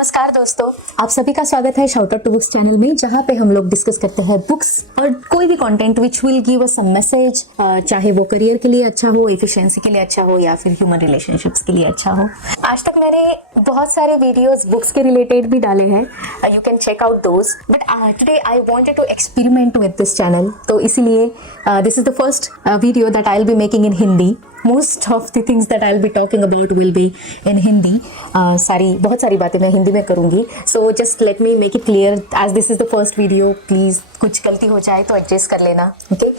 नमस्कार दोस्तों, आप सभी का स्वागत है shout out to books channel में, जहाँ पे हम लोग डिस्कस करते हैं बुक्स और कोई भी content which will give us some message, चाहे वो करियर के लिए अच्छा हो, एफिशिएंसी के लिए अच्छा हो या फिर ह्यूमन रिलेशनशिप्स के लिए अच्छा हो। आज तक मैंने बहुत सारे वीडियोस बुक्स के रिलेटेड भी डाले हैं, you can check out those, but today I wanted to experiment with this channel. तो इसीलिए this is the first video that I will be making in Hindi. Most of the things that I'll be talking about will be in Hindi. बहुत सारी बातें मैं हिंदी में करूँगी. So just let me make it clear, as this is the first video, please कुछ गलती हो जाए तो adjust कर लेना, okay?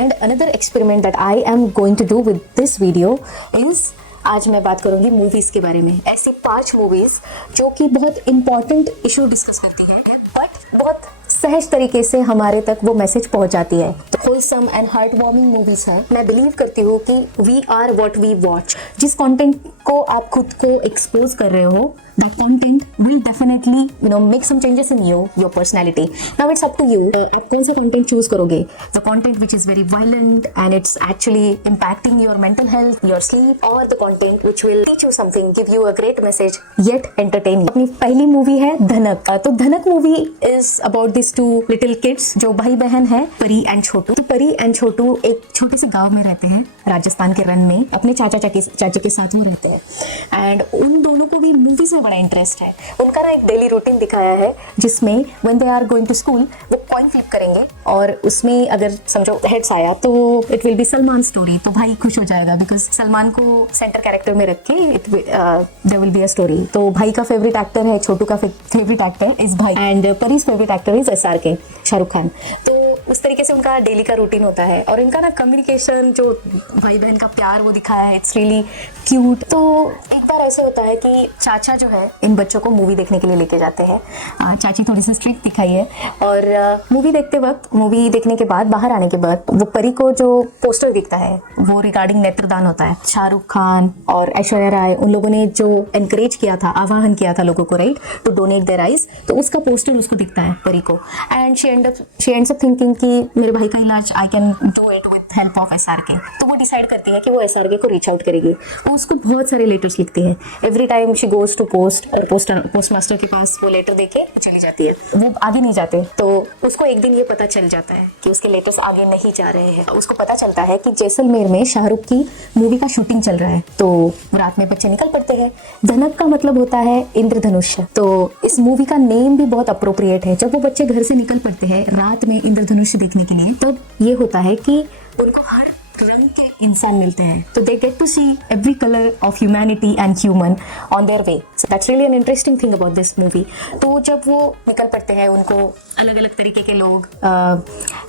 And another experiment that I am going to do with this video is आज मैं बात करूँगी मूवीज़ के बारे में। ऐसी 5 मूवीज़ जो कि बहुत इम्पॉर्टेंट इशू डिस्कस करती है, बट बहुत सहज तरीके से हमारे तक वो मैसेज पहुंच जाती है। तो wholesome and heart warming movies है। मैं बिलीव करती हूँ कि we are what we watch. जिस कंटेंट को आप खुद को एक्सपोज कर रहे हो, that content will definitely make some changes in your personality. Now it's up to you, आप कौन सा कंटेंट चूज करोगे। The content which is very violent and it's actually impacting your mental health, your sleep, और the content which will teach you something, give you a great message yet entertain. अपनी पहली मूवी है धनक। तो धनक movie is about this 2 little kids जो भाई बहन है, परी एंड छोटू। तो परी एंड छोटू एक छोटे से गांव में रहते हैं, राजस्थान के रन में। अपने चाचा के साथ वो रहते हैं एंड उन दोनों को भी मूवीज में बड़ा इंटरेस्ट है। उनका ना एक डेली रूटीन दिखाया है जिसमें when they are going to school वो कॉइन फ्लिप करेंगे और उसमें अगर समझो हेड्स आया तो it will be Salman story. तो भाई खुश हो जाएगा बिकॉज सलमान को सेंटर कैरेक्टर में रख के there will be a story. तो भाई का फेवरेट एक्टर है, छोटू का फेवरेट एक्टर इज भाई एंड परी's favourite actor is SRK, Shahrukh Khan. तो उस तरीके से उनका डेली का रूटीन होता है और इनका ना कम्युनिकेशन, जो भाई बहन का प्यार वो दिखाया है, इट्स रियली क्यूट। तो एक बार ऐसे होता है कि चाचा जो है इन बच्चों को मूवी देखने के लिए लेके जाते हैं। चाची थोड़ी सी स्ट्रिक्ट दिखाई है और मूवी देखते वक्त, मूवी देखने के बाद बाहर आने के बाद वो परी को जो पोस्टर दिखता है वो रिगार्डिंग नेत्रदान होता है। शाहरुख खान और ऐश्वर्या राय उन लोगों ने जो एनकरेज किया था, आह्वान किया था लोगों को, right, to donate their eyes, तो उसका पोस्टर उसको दिखता है परी को and she ends up thinking कि मेरे भाई का इलाज I can do it with help of SRK। तो वो डिसाइड करती है कि वो SRK को रीच आउट करेगी। वो उसको बहुत सारे लेटर्स लिखती है। Every time she goes to post और पोस्ट मास्टर के पास वो लेटर देके चली जाती है। वो आगे नहीं जाते। तो उसको एक दिन ये पता चल जाता है कि उसके लेटर्स आगे नहीं जा रहे हैं। उसको पता चलता है कि जैसलमेर में शाहरुख की मूवी का शूटिंग चल रहा है। तो रात में बच्चे निकल पड़ते हैं। धनक का मतलब होता है इंद्रधनुष। तो इस मूवी का नेम भी बहुत अप्रोप्रिएट है। जब वो बच्चे घर से निकल पड़ते हैं रात में इंद्रधनुष देखने के लिए, तब ये होता है कि उनको हर रंग के इंसान मिलते हैं। तो they get to see every colour of humanity and human on their way. So that's really an interesting thing about this movie. तो जब वो निकल पड़ते हैं, उनको अलग अलग तरीके के लोग,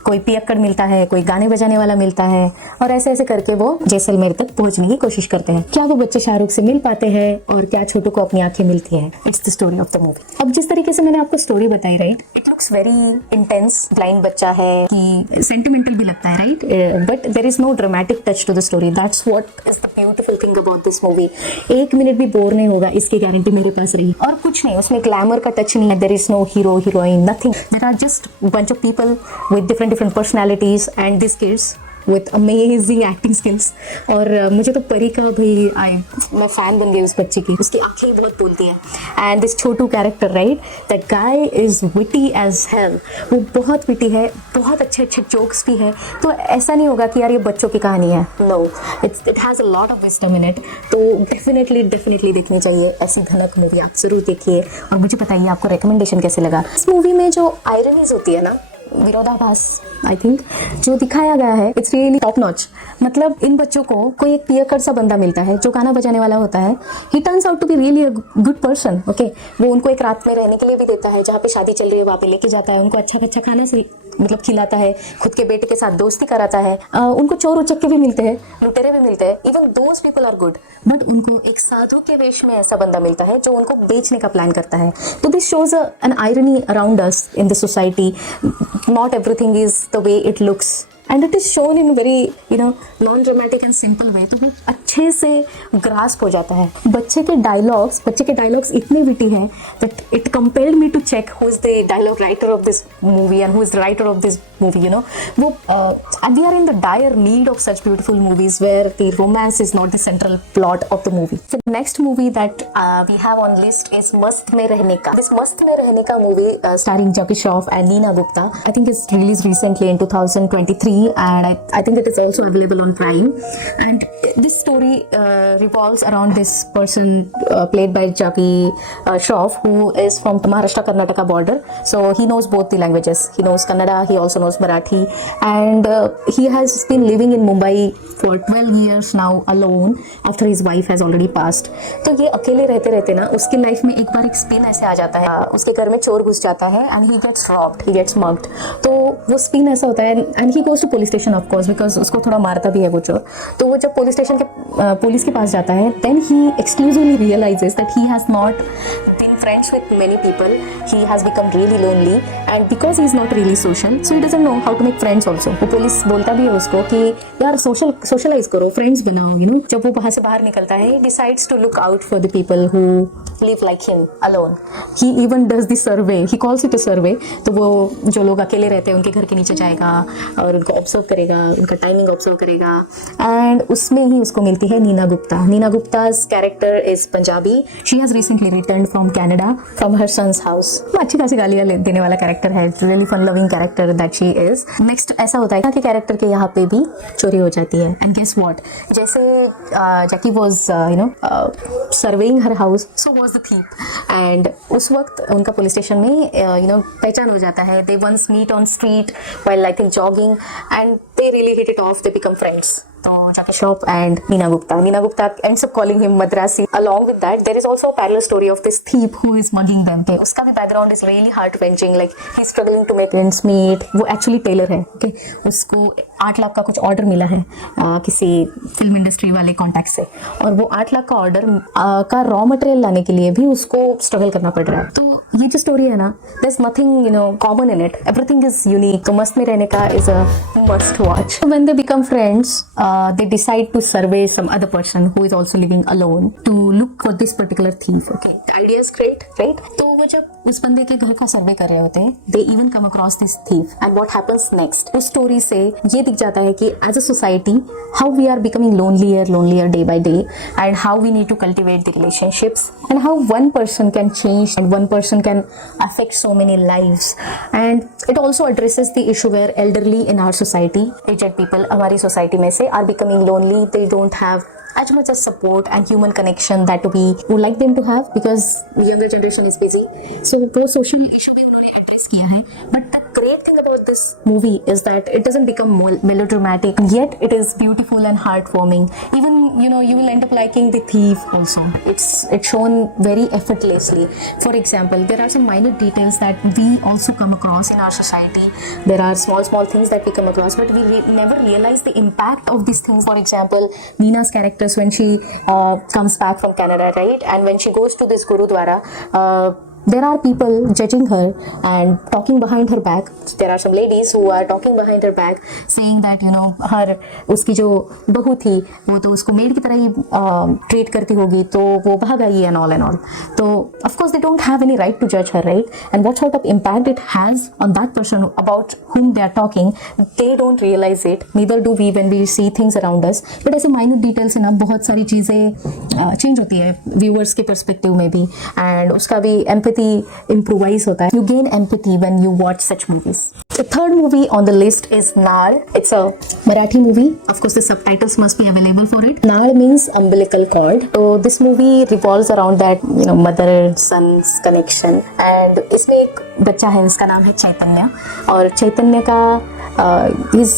कोई पियक्कड़ मिलता है, कोई गाने बजाने वाला मिलता है, और ऐसे ऐसे करके वो जैसलमेर तक पहुंचने की कोशिश करते हैं। क्या वो बच्चे शाहरुख से मिल पाते हैं और क्या छोटू को अपनी आंखें मिलती हैं? It's the story of the movie. अब जिस तरीके से मैंने आपको स्टोरी बताई, right, it looks very intense. Blind बच्चा है कि सेंटिमेंटल भी लगता है, right, but there is no dramatic touch to the story. That's what is the beautiful thing about this movie. 1 minute भी बोर नहीं होगा, इसकी गारंटी मेरे पास रही। और कुछ नहीं, उसमें ग्लैमर का टच नहीं है। There is no hero heroine, nothing. There are just bunch of people with different personalities and these kids with amazing acting skills। और मुझे तो परी का भाई मैं फैन बन गई उस बच्चे की। उसकी आंखें ही बहुत बोलती हैं। And this Chhotu character, right, that guy is witty as hell. वो बहुत विटी है, बहुत अच्छे अच्छे जोक्स भी है। तो ऐसा नहीं होगा कि यार ये बच्चों की कहानी है। No, it has a lot of wisdom in it. तो डेफिनेटली देखनी चाहिए ऐसी धनक मूवी। आप जरूर देखिए और मुझे बताइए आपको रिकमेंडेशन कैसे लगा। इस मूवी में जो आयरनीज होती है ना, विरोधाभास आई थिंक जो दिखाया गया है, इट्स रियली टॉप नॉच। मतलब इन बच्चों को कोई एक पियक्कड़ सा बंदा मिलता है जो गाना बजाने वाला होता है। He turns out to be really a good person. Okay, वो उनको एक रात में रहने के लिए भी देता है, जहाँ पे शादी चल रही है वहाँ पे लेके जाता है। उनको अच्छा खाना से मतलब खिलाता है, खुद के बेटे के साथ दोस्ती कराता है। उनको चोर उचक्के भी मिलते हैं, लुटेरे भी मिलते हैं। Even those people are good, but उनको एक साधु के वेश में ऐसा बंदा मिलता है जो उनको बेचने का प्लान करता है। तो this shows N irony around us in the society. Not everything is the way it looks and it is shown in very non dramatic and simple way, तो वो अच्छे से ग्रास्प हो जाता है। बच्चे के डायलॉग्स इतने विटी हैं that it compelled me to check who is the dialogue writer of this movie and who is the writer of this movie, वो we are in the dire need of such beautiful movies where the romance is not the central plot of the movie. The next movie that we have on list is मस्त में रहने का। This मस्त में रहने का movie starring Jackie Shroff and Neena Gupta, I think it's released recently in 2023, and I think it is also available on Prime. And this story revolves around this person played by Jackie Shroff, who is from Maharashtra Karnataka border. So he knows both the languages. He knows Kannada, he also knows Marathi, and he has been living in Mumbai for 12 years now alone after his wife has already passed. तो ये अकेले रहते रहते ना उसकी लाइफ में एक बार एक स्पिन ऐसे आ जाता है, उसके घर में चोर घुस जाता है and he gets robbed, he gets mugged. तो वो स्पिन ऐसा होता है and he goes to police station of course, because उसको थोड़ा मारता भी है वो चोर। तो वो जब पुलिस स्टेशन के पुलिस के पास जाता है, then he exclusively realises that he has not been friends with many people. He has become really lonely, and because he is not really social, so he doesn't know how to make friends also. वो पुलिस बोलता भी है उसको कि यार socialize करो, friends बनाओ, जब वो वहाँ से बाहर निकलता है, he decides to look out for the people who live like him alone. He even does the survey. He calls it a survey. तो वो जो लोग अकेले रहते हैं उनके घर के नीचे जाएगा और उनको ऑब्जर्व करेगा, उनका टाइमिंग ऑब्जर्व करेगा, एंड उसमें ही उसको मिलती है नीना गुप्ता। नीना गुप्ता's character is Punjabi. She has recently returned from Canada from her son's house. अच्छी खासी गालियाँ देने वाला कैरेक्टर है, really fun loving character that she is. Next ऐसा होता है कि कैरेक्टर के यहाँ पे भी चोरी हो जाती है, and guess what? जैसे Jackie was surveying her house, so was the thief. And उस वक्त उनका पुलिस स्टेशन में पहचान हो जाता है. They once meet on street while I think jogging, and they really hit it off. They become friends. तो Jackie Shroff and Neena Gupta ends up calling him Madrasi. Along with that, there is also a parallel story of this thief who is mugging them. Okay, उसका भी background is really heart wrenching. Like he's struggling to make ends meet. वो actually tailor है. Okay, उसको 8 लाख का कुछ ऑर्डर मिला है किसी फिल्म इंडस्ट्री वाले कॉन्टैक्ट से, और वो 8 लाख का ऑर्डर का रॉ मटेरियल लाने के लिए भी उसको स्ट्रगल करना पड़ रहा है। तो ये जो स्टोरी है ना, there's nothing common in it. Everything is unique. तो मस्त में रहने का is a must watch. When they become friends, they decide to survey some other person who is also living alone to look for this particular thief. Okay, the idea is great, right? तो वो जब उस बंदे के घर का सर्वे कर रहे होते हैं, they even come across this thief, and what happens next? उस स्टोरी से ये दिख जाता है कि as a society how we are becoming lonelier day by day, and how we need to cultivate the relationships, and how one person can change and one person can affect so many lives. And it also addresses the issue where elderly in our society, aged people हमारी society में से are becoming lonely. They don't have as much as support and human connection that we would like them to have, because younger generation is busy. So वो social issue भी उन्होंने address किया है. But the great thing about this movie is that it doesn't become melodramatic, yet it is beautiful and heartwarming. Even you will end up liking the thief also. It's shown very effortlessly. For example, there are some minor details that we also come across in our society. There are small things that we come across, but we never realize the impact of these things. For example, Neena's character, when she comes back from Canada, right, and when she goes to this Gurudwara, there are people judging her and talking behind her back. There are some ladies who are talking behind her back, saying that her उसकी जो बहू थी वो तो उसको मेड की तरह ही ट्रीट करती होगी, तो वो भाग आई and all. तो of course they don't have any right to judge her, right? And what sort of impact it has on that person about whom they are talking, they don't realize it. Neither do we when we see things around us. But ऐसे minor details से ना बहुत सारी चीज़ें change होती है viewers के perspective में भी, and उसका भी empathy improvise होता है. You gain empathy when you watch such movies. The third movie on the list is Naal. It's a Marathi movie. Of course, the subtitles must be available for it. Naal means umbilical cord. So this movie revolves around that mother-son's connection. And इसमें एक बच्चा है, उसका नाम है चैतन्य, और चैतन्य का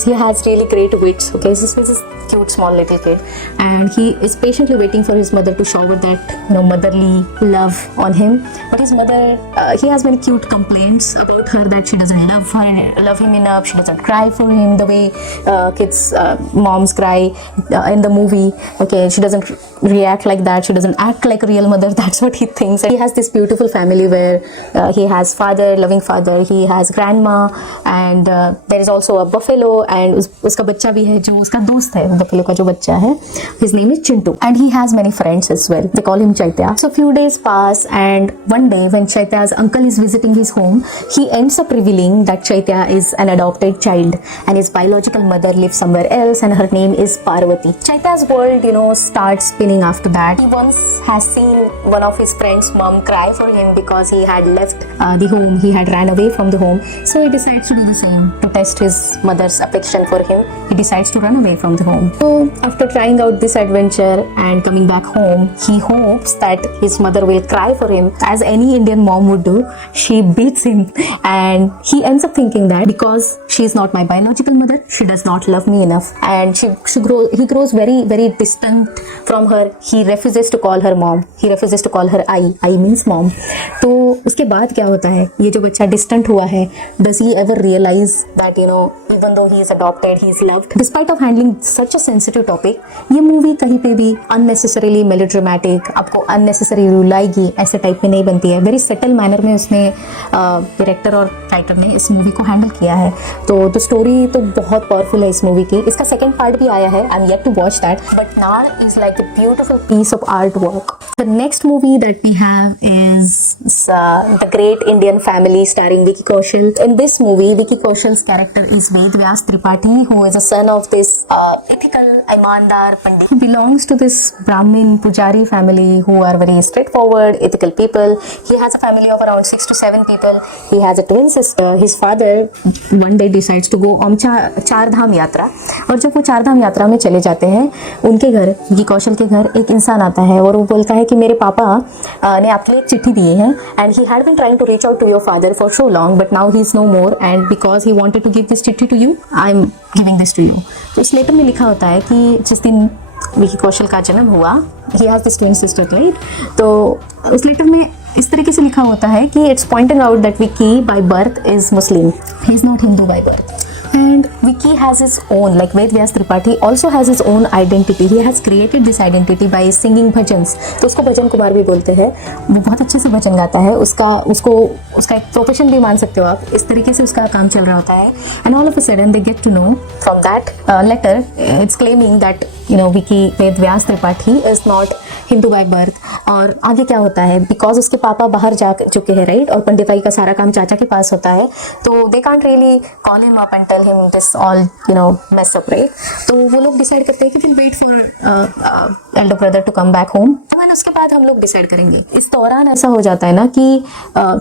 he has really great wits. Okay, this is cute small little kid, and he is patiently waiting for his mother to shower that motherly love on him. But his mother, he has many cute complaints about her, that she doesn't love him enough. She doesn't cry for him the way moms cry in the movie. Okay, she doesn't react like that. She doesn't act like a real mother. That's what he thinks. And he has this beautiful family where he has loving father, he has grandma, and there is also also a buffalo and उसका बच्चा भी है जो उसका दोस्त है, buffalo का जो बच्चा है, his name is Chintu and he has many friends as well. They call him Chaitya. So few days pass and one day when Chaitya's uncle is visiting his home, he ends up revealing that Chaitya is an adopted child and his biological mother lives somewhere else and her name is Parvati. Chaitya's world, starts spinning after that. He once has seen one of his friend's mom cry for him because he had left the home, he had ran away from the home. So he decides to do the same. To test his mother's affection for him, he decides to run away from the home. So after trying out this adventure and coming back home, he hopes that his mother will cry for him. As any Indian mom would do, she beats him and he ends up thinking that because she is not my biological mother, she does not love me enough and he grows very, very distant from her. He refuses to call her mom. He refuses to call her I. I means mom. तो उसके बाद क्या होता है, ये जो बच्चा डिस्टेंट हुआ है, does he ever realize that even though he is adopted, he is loved? Despite of handling such a sensitive topic, ये मूवी कहीं पे भी unnecessarily melodramatic, आपको unnecessary रुलाएगी ऐसे टाइप में नहीं बनती है. वेरी सेटल मैनर में उसने डायरेक्टर और राइटर ने इस मूवी को हैंडल किया है. तो स्टोरी तो बहुत पावरफुल है इस मूवी की. इसका सेकंड पार्ट भी आया है. I am yet to watch that, but नार is like a beautiful piece of art work. The next movie that we have is the great Indian family starring Vicky Kaushal. In this movie, Vicky Kaushal's character is Ved Vyas Tripathi, who is a son of this ethical Imandar Pandit. He belongs to this Brahmin Pujari family who are very straightforward, ethical people. He has a family of around 6 to 7 people. He has a twin sister. His father one day decides to go on चार धाम यात्रा, और जब वो चार धाम यात्रा में चले जाते हैं, उनके घर, विकी कौशल के घर, एक इंसान आता है और वो बोलता है कि मेरे पापा ने आपके लिए एक चिट्ठी दी है and he had been trying to reach out to your father for so long but now he is no more and because he wanted to give this चिट्ठी to you, I am giving this to you. तो इस लेटर में लिखा होता है कि जिस दिन विकी कौशल का जन्म हुआ, he has this twin sister, right? तो उस लेटर में इस तरीके से लिखा होता है कि it's pointing out that Vicky by birth is Muslim. He is not Hindu by birth. And Vicky has his own, like Ved Vyas Tripathi also has his own identity. He has created this identity by singing bhajans. तो उसको भजन कुमार भी बोलते हैं. वो बहुत अच्छे से भजन गाता है. उसका एक प्रोफेशन भी मान सकते हो आप. इस तरीके से उसका काम चल रहा होता है. And all of a sudden they get to know from that letter, it's claiming that Vicky Ved Vyas Tripathi is not Hindu by birth. और आगे क्या होता है, बिकॉज उसके पापा बाहर जा चुके हैं, राइट, और पंडिताई का सारा काम चाचा के पास होता है, तो they can't really call him up and tell him this all mess up, right. तो वो लोग डिसाइड करते हैं कि will wait for elder brother to come back home, and उसके बाद हम लोग डिसाइड करेंगे. इस दौरान ऐसा हो जाता है ना कि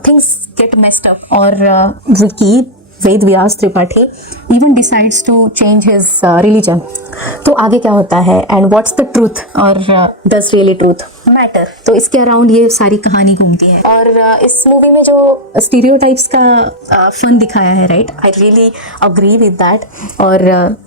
थिंग्स गेट मेस्ड अप और Vicky Ved Vyas Tripathi even decides to change his religion. तो आगे क्या होता है एंड व्हाट्स द ट्रूथ और डज रियली ट्रूथ मैटर. तो इसके अराउंड ये सारी कहानी घूमती है. और इस मूवी में जो स्टीरियोटाइप्स का फन दिखाया है, right, I really agree with that. और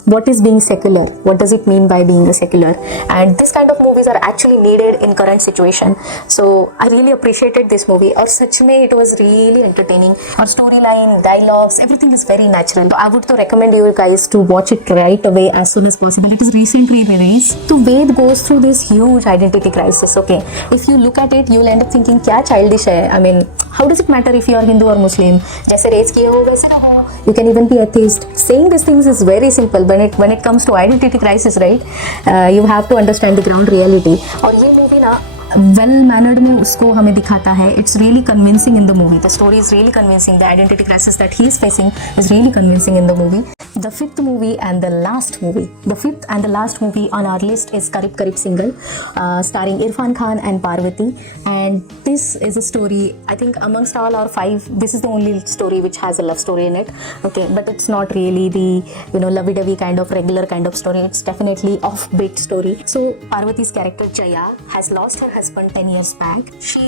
what is being secular, what does it mean by being secular, and this kind of movies are actually needed in current situation. So I really appreciated this movie और सच में it was really entertaining. और story line, dialogues, everything is very natural. I would तो recommend you guys to watch it right away as soon as possible. It is recently released. So Ved goes through this huge identity crisis. Okay, if you look at it, you will end up thinking क्या childish है. I mean, how does it matter if you are Hindu or Muslim? जैसे रेस किए हो वैसे रहो. You can even be atheist. Saying these things is very simple. When it comes to identity crisis, right? You have to understand the ground reality. और ये मूवी ना well mannered में उसको हमें दिखाता है. It's really convincing in the movie. The story is really convincing. The identity crisis that he is facing is really convincing in the movie. The fifth and the last movie on our list is Karib Karib Single, starring Irfan Khan and Parvati. And this is a story, I think amongst all our 5, this is the only story which has a love story in it. Okay, but it's not really the lovey-dovey kind of regular kind of story. It's definitely off-beat story. So Parvati's character Jaya has lost her husband 10 years back. She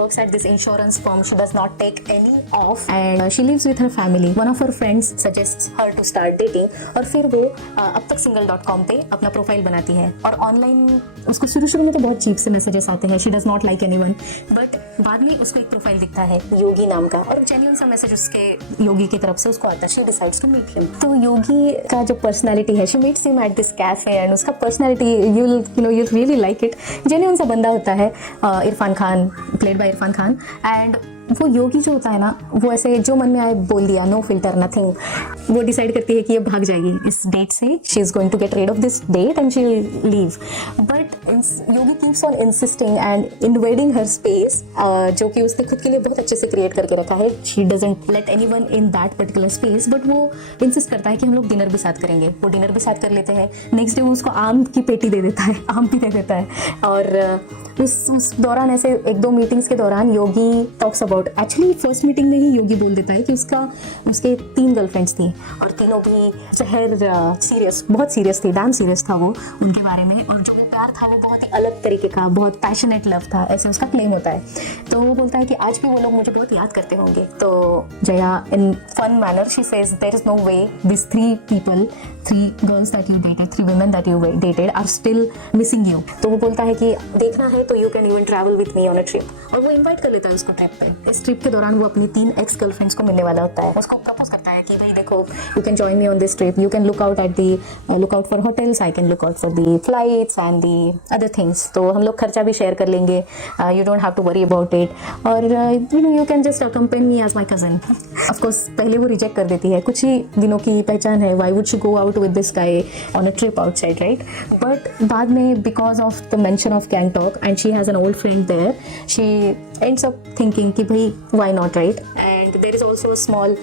works at this insurance firm. She does not take any off and she lives with her family. One of her friends suggests her to start dating और फिर वो अब तक single.com पे अपना प्रोफाइल बनाती है और ऑनलाइन उसको शुरू में तो बहुत चीप से मैसेजेस आते हैं, she does not like anyone, but बाद में उसको एक प्रोफाइल दिखता है योगी नाम का और जेन्युइन सा मैसेज उसके योगी की तरफ से उसको आता है, she decides to meet him. तो योगी का जो पर्सनालिटी है, she meets him at this cafe and उसका personality you'll really like it, genuine सा बंदा होता है, इरफान खान, प्लेड बाय इरफान खान। एंड वो योगी जो होता है ना, वो ऐसे जो मन में आए बोल दिया, नो फिल्टर नथिंग। वो डिसाइड करती है कि ये भाग जाएगी इस डेट से, she is going to get rid of this date and she will leave, but Yogi keeps on insisting and invading her space, जो कि उसने खुद के लिए बहुत अच्छे से क्रिएट करके रखा है। She doesn't let anyone in that particular space, but वो इंसिस्ट करता है कि हम लोग डिनर भी साथ करेंगे। वो डिनर भी साथ कर लेते हैं। नेक्स्ट डे वो उसको आम की पेटी दे देता है, आम भी दे देता है। और उस दौरान ऐसे एक दो मीटिंग्स के दौरान Yogi talks about, actually first meeting में ही योगी बोल देता है कि उसके 3 गर्लफ्रेंड्स थी और तीनों भी जहर सीरियस, बहुत सीरियस थी, डैम सीरियस था वो उनके बारे में, और जो भी प्यार था वो बहुत ही अलग तरीके का, बहुत पैशनेट लव था, ऐसे उसका क्लेम होता है। तो वो बोलता है कि आज भी वो लोग मुझे बहुत याद करते होंगे। तो Jaya in fun manner she says there is no way this 3 girls that you dated, 3 women that you dated are still missing you। तो वो बोलता है कि देखना है तो you can even travel with me on a trip, और वो इनवाइट कर लेता है उसको ट्रिप पे। इस ट्रिप के दौरान वो अपनी 3 एक्स गर्लफ्रेंड्स को मिलने वाला होता है। उसको प्रपोज करता है कि भाई देखो, you can join me on this trip, you can look out for hotels, I can look out for the flights and the other things. तो हम लोग खर्चा भी शेयर कर लेंगे, you don't have to worry about it, और you can just accompany me as my cousin. Of course पहले वो रिजेक्ट कर देती है, कुछ ही दिनों की पहचान है, why would she go out with this guy on a trip outside, right? But बाद में because of the mention of Gangtok and she has an old friend there, she ends up thinking कि भाई why not, right? And there is also a small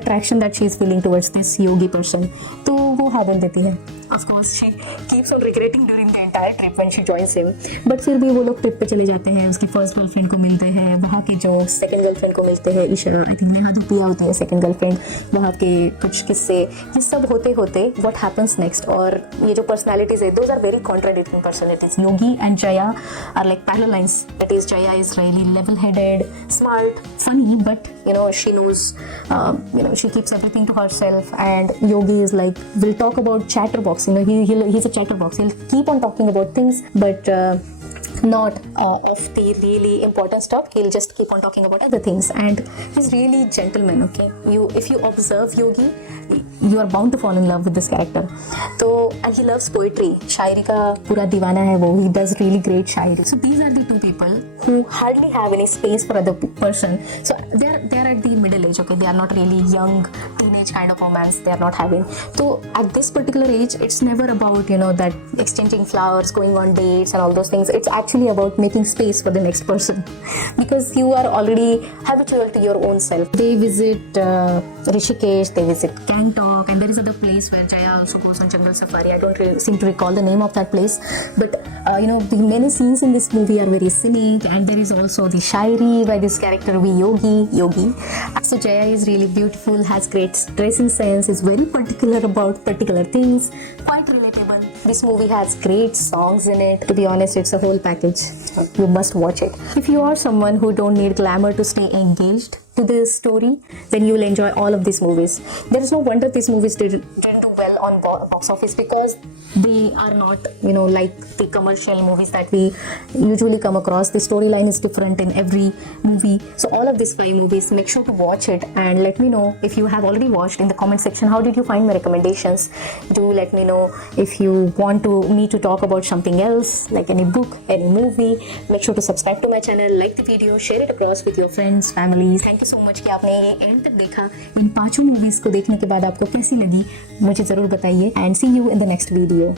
attraction that she is feeling towards this yogi person. तो वो हाँ बोल देती है। Of course she keeps on regretting during the entire trip when she joins him. But फिर भी वो लोग ट्रिप पे चले जाते हैं, उसकी फर्स्ट गर्लफ्रेंड को मिलते हैं, वहाँ की जो सेकंड गर्लफ्रेंड को मिलते हैं, ईशा, आई थिंक नेहा धुपिया होती है सेकंड गर्लफ्रेंड, वहाँ के कुछ किस्से, ये सब होते होते what happens next। और ये जो पर्सनैलिटीज है, those are very contradicting personalities। Yogi and Jaya are like parallel lines। That is, Jaya is really level-headed, smart, funny, but she knows, she keeps everything to herself, and Yogi is like, will talk about chatterbox, he's a chatterbox, he'll keep on talking about things, but not of the really important stuff, he'll just keep on talking about other things, and he's really gentleman, okay? If you observe Yogi, you are bound to fall in love with this character। तो and he loves poetry, शायरी का पूरा दीवाना है वो, he does really great Shayari. So these are the 2 people who hardly have any space for other person, so they are at the middle age, okay? They are not really young teenage kind of romance they are not having। So at this particular age, it's never about that exchanging flowers, going on dates and all those things. It's actually about making space for the next person because you are already habitual to your own self। They visit Rishikesh, they visit Gangtok, and there is other place where Jaya also goes on jungle safari. I don't really seem to recall the name of that place, but the many scenes in this movie are very scenic, and there is also the shairi by this character Yogi. So Jaya is really beautiful, has great dressing sense, is very particular about particular things, quite relatable. This movie has great songs in it. To be honest, it's a whole package. You must watch it. If you are someone who don't need glamour to stay engaged to this story, then you will enjoy all of these movies. There is no wonder these movies didn't do well on box office because they are not like the commercial movies that we usually come across. The storyline is different in every movie. So all of these 5 movies, make sure to watch it and let me know if you have already watched in the comment section. How did you find my recommendations? Do let me know if you want me to talk about something else, like any book, any movie. Make sure to subscribe to my channel, like the video, share it across with your friends, families. Thank you so much कि आपने ये एंड तक देखा। इन 5 मूवीज को देखने के बाद आपको कैसी लगी मुझे जरूर बताइए, and see you in the next video.